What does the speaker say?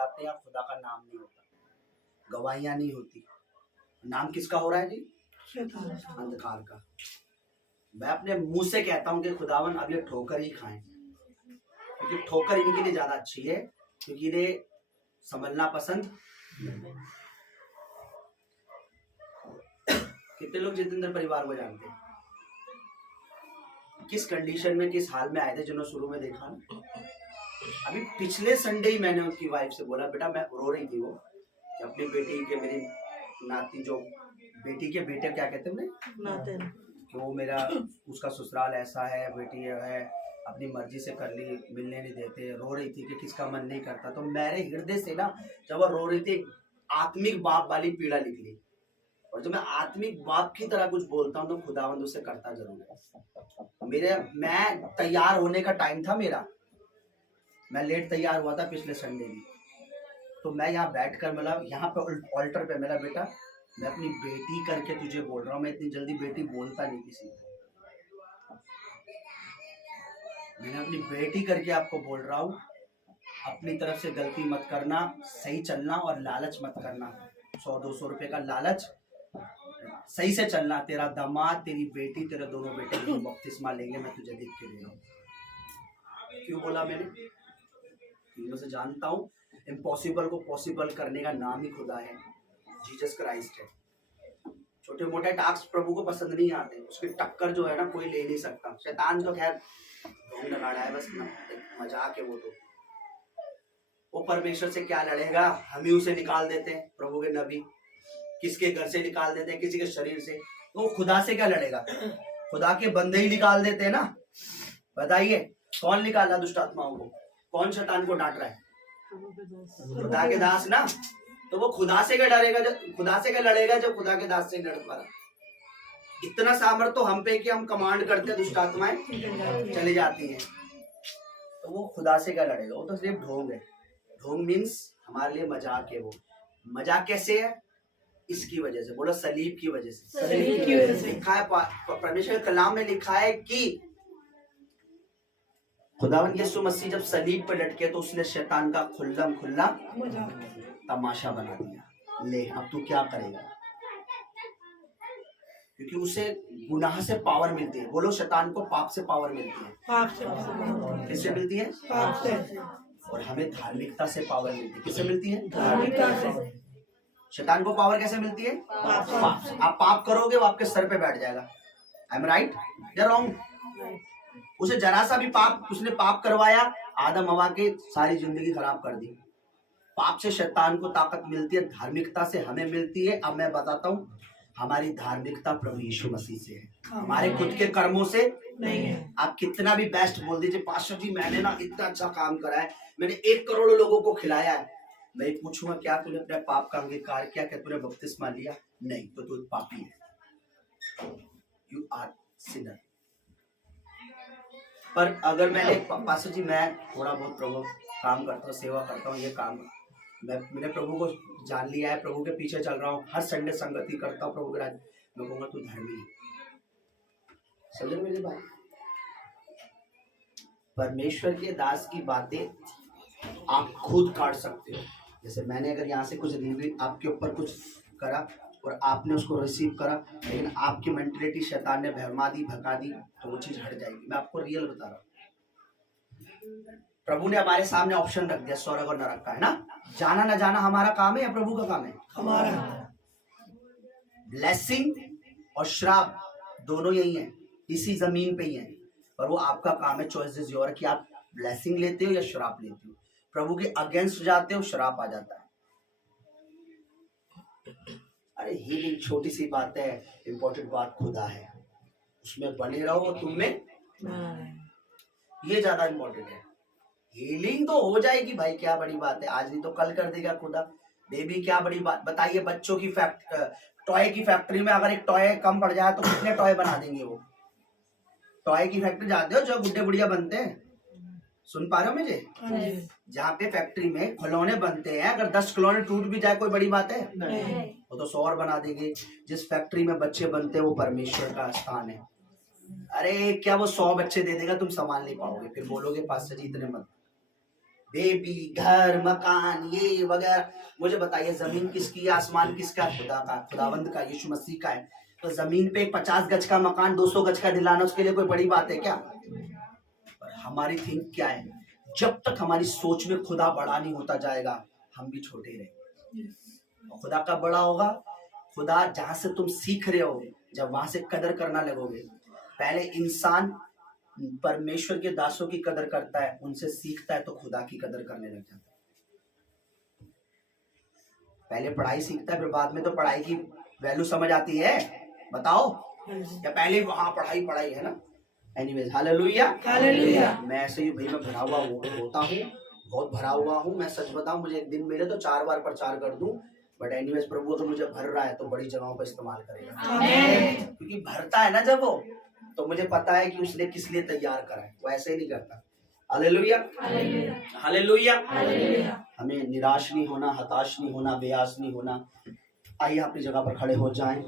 जाते हैं, खुदा का नाम नहीं होता, गवाहियां नहीं होती। नाम किसका हो रहा है जी? अंधकार का। मैं अपने मुंह से कहता हूं कि खुदावन अब ये ठोकर ही खाएं, क्योंकि ठोकर इनके लिए ज्यादा अच्छी है, क्योंकि इन्हें संभलना पसंद। कितने लोग जितेंद्र परिवार को जानते हैं? किस कंडीशन में, किस हाल में आए थे जिन्होंने शुरू में देखा ना? अभी पिछले संडे ही मैंने उसकी वाइफ से बोला, बेटा मैं रो रही थी वो कि अपनी बेटी के, मेरी नाती जो बेटी के बेटे क्या कहते हैं नाते, कि वो मेरा उसका ससुराल ऐसा है, बेटी है अपनी मर्जी से कर ली, मिलने नहीं देते, रो रही थी कि किसका मन नहीं करता। तो मेरे हृदय से ना जब वो रो रही थी, आत्मिक बाप वाली पीड़ा निकली। और जब मैं आत्मिक बाप की तरह कुछ बोलता हूँ तो खुदावंद उसे करता जरूर है। मैं तैयार होने का टाइम था मेरा, मैं लेट तैयार हुआ था पिछले संडे भी। तो मैं यहाँ बैठकर मतलब यहाँ पे ऑल्टर पे, मेरा बेटा मैं अपनी बेटी करके तुझे बोल रहा हूँ, मैं इतनी जल्दी बेटी बोलता नहीं किसी को, मैंने अपनी बेटी करके आपको बोल रहा हूँ। अपनी तरफ से गलती मत करना, सही चलना और लालच मत करना। 100-200 रुपए का लालच, सही से चलना। तेरा दामाद, तेरी बेटी, तेरे दोनों बेटे बपतिस्मा लेंगे, मैं तुझे देख के दे रहा हूँ। क्यों बोला मैंने? मैं से जानता हूँ इम्पॉसिबल को पॉसिबल करने का नाम ही खुदा है, जीसस क्राइस्ट है। छोटे मोटे टास्क प्रभु को पसंद नहीं आते, उसकी टक्कर जो है ना कोई ले नहीं सकता। शैतान तो खैर ढोंग लगाड़ा है बस ना, मजाक है वो। तो वो परमेश्वर से क्या लड़ेगा? हम ही उसे निकाल देते हैं, प्रभु के नबी किसके घर से निकाल देते हैं, किसी के शरीर से। तो खुदा से क्या लड़ेगा? खुदा के बंदे ही निकाल देते हैं ना। बताइए कौन निकाला दुष्ट आत्माओं को? कौन शैतान को डांट रहा है? खुदा के दास ना। तो वो खुदा से क्या डरेगा? जब खुदा से क्या लड़ेगा जब खुदा के दास से लड़ पा रहा? इतना सामर्थ तो हम पे कि हम कमांड करते हैं, दुष्ट आत्माएं चली जाती हैं। तो वो खुदा से क्या लड़ेगा? वो तो सिर्फ ढोंग है। ढोंग मीन्स हमारे लिए मजाक है। वो मजाक कैसे है? इसकी वजह से, बोलो सलीब की वजह से। सलीब की वजह से लिखा है, परमेश्वर के कलाम में लिखा है कि खुदावन यीशु मसीह जब सलीब पर लटके तो उसने शैतान का खुल्लम खुल्ला तमाशा बना दिया। ले अब तू क्या करेगा? क्योंकि उसे गुनाह से पावर मिलती है। बोलो शैतान को पाप से पावर मिलती है। पाप से किससे मिलती है? पाप से। और हमें धार्मिकता से पावर मिलती है। किससे मिलती है? धार्मिकता से। शैतान को पावर कैसे मिलती है? पाप से। आप पाप करोगे वो आपके सर पे बैठ जाएगा। आई एम राइट या रॉन्ग? उसे जरा सा भी पाप, उसने पाप करवाया, आदम हवा की सारी जिंदगी खराब कर दी। पाप से शैतान को ताकत मिलती है, धार्मिकता से हमें मिलती है। अब मैं बताता हूँ, हमारी धार्मिकता प्रभु यीशु मसीह से है, हमारे खुद के कर्मों से नहीं है। आप कितना भी बेस्ट बोल दीजिए, पास्टर जी मैंने ना इतना अच्छा काम करा है, मैंने 1 करोड़ लोगों को खिलाया है। मैं पूछूंगा क्या तूने अपने पाप का अंगीकार किया? क्या तूने बपतिस्मा लिया? नहीं, तो तू पापी है। You are sinner. पर अगर मैंने पास्टर जी मैं थोड़ा बहुत प्रभु काम करता हूँ, सेवा करता हूँ, ये काम मैंने प्रभु को जान लिया है, प्रभु के पीछे चल रहा हूँ, हर संडे संगति करता हूँ प्रभु के राज, मैं कहूँगा तू धर्मी है। समझ मेरी बात? परमेश्वर के दास की बातें आप खुद काट सकते हो। जैसे मैंने अगर यहाँ से कुछ रिव्यू आपके ऊपर कुछ करा और आपने उसको रिसीव करा, लेकिन आपकी मेंटलिटी शैतान ने भरमा दी, भगा दी, तो वो चीज हट जाएगी। मैं आपको रियल बता रहा हूँ। प्रभु ने हमारे सामने ऑप्शन रख दिया, स्वर्ग और नरक का, है ना? जाना ना जाना हमारा काम है या प्रभु का काम है? हमारा। ब्लेसिंग और श्राप दोनों यही है, इसी जमीन पे ही है, पर वो आपका काम है, चॉइस इज योर, कि आप ब्लेसिंग लेते हो या श्राप लेते हो। प्रभु के अगेंस्ट जाते हो, श्राप आ जाता है। अरे हीलिंग छोटी सी बात है, इंपॉर्टेंट बात खुदा है, उसमें बने रहो, तुम में ये ज्यादा इंपॉर्टेंट है। हीलिंग तो हो जाएगी भाई, क्या बड़ी बात है, आज नहीं तो कल कर देगा खुदा। बेबी क्या बड़ी बात, बताइए बच्चों की टॉय की फैक्ट्री में अगर एक टॉय कम पड़ जाए तो कितने टॉय बना देंगे वो? टॉय की फैक्ट्री जाते हो जो गुड्डे गुड़िया बनते हैं, सुन पा रहे हो मुझे? जहाँ पे फैक्ट्री में खिलौने बनते हैं, अगर 10 खिलौने टूट भी जाए कोई बड़ी बात है? नहीं। वो तो 100 और बना देंगे। जिस फैक्ट्री में बच्चे बनते हैं वो परमेश्वर का स्थान है। अरे क्या वो 100 बच्चे दे देगा, तुम संभाल नहीं पाओगे, फिर बोलोगे पास्टर जी इतने मत। बेबी, घर, मकान, ये वगैरह। मुझे बताइए जमीन किसकी है, आसमान किसका है? खुदा का, खुदावंद का, यीशु मसीह का है। तो जमीन पे 50 गज का मकान 200 गज का दिलाना उसके लिए कोई बड़ी बात है क्या? पर हमारी थिंक क्या है, जब तक हमारी सोच में खुदा बड़ा नहीं होता जाएगा हम भी छोटे रहेंगे। खुदा कब बड़ा होगा? खुदा जहां से तुम सीख रहे हो, जब वहां से कदर करना लगोगे। पहले इंसान परमेश्वर के दासों की कदर करता है, उनसे सीखता है तो खुदा की कदर करने लग जाता है। पहले पढ़ाई सीखता है, फिर बाद में तो पढ़ाई की वैल्यू समझ आती है। बताओ, या पहले वहां पढ़ाई पढ़ाई है ना। Anyways, hallelujah hallelujah. मैं ऐसे ही भाई मैं भरा हुआ होता हूँ, बहुत भरा हुआ हूँ। मैं सच बताऊं, मुझे एक दिन मिले तो 4 बार प्रचार कर दूं। बट एनीवेज, प्रभु अगर मुझे भर रहा है तो बड़ी जगहों पर इस्तेमाल करेगा। क्योंकि भरता है ना जब वो, तो मुझे पता है कि उसने किस लिए तैयार करा है, वो ऐसे ही नहीं करता। Hallelujah hallelujah. हमें निराश नहीं होना, हताश नहीं होना, बेआस नहीं होना। आइए अपनी जगह पर खड़े हो जाएं।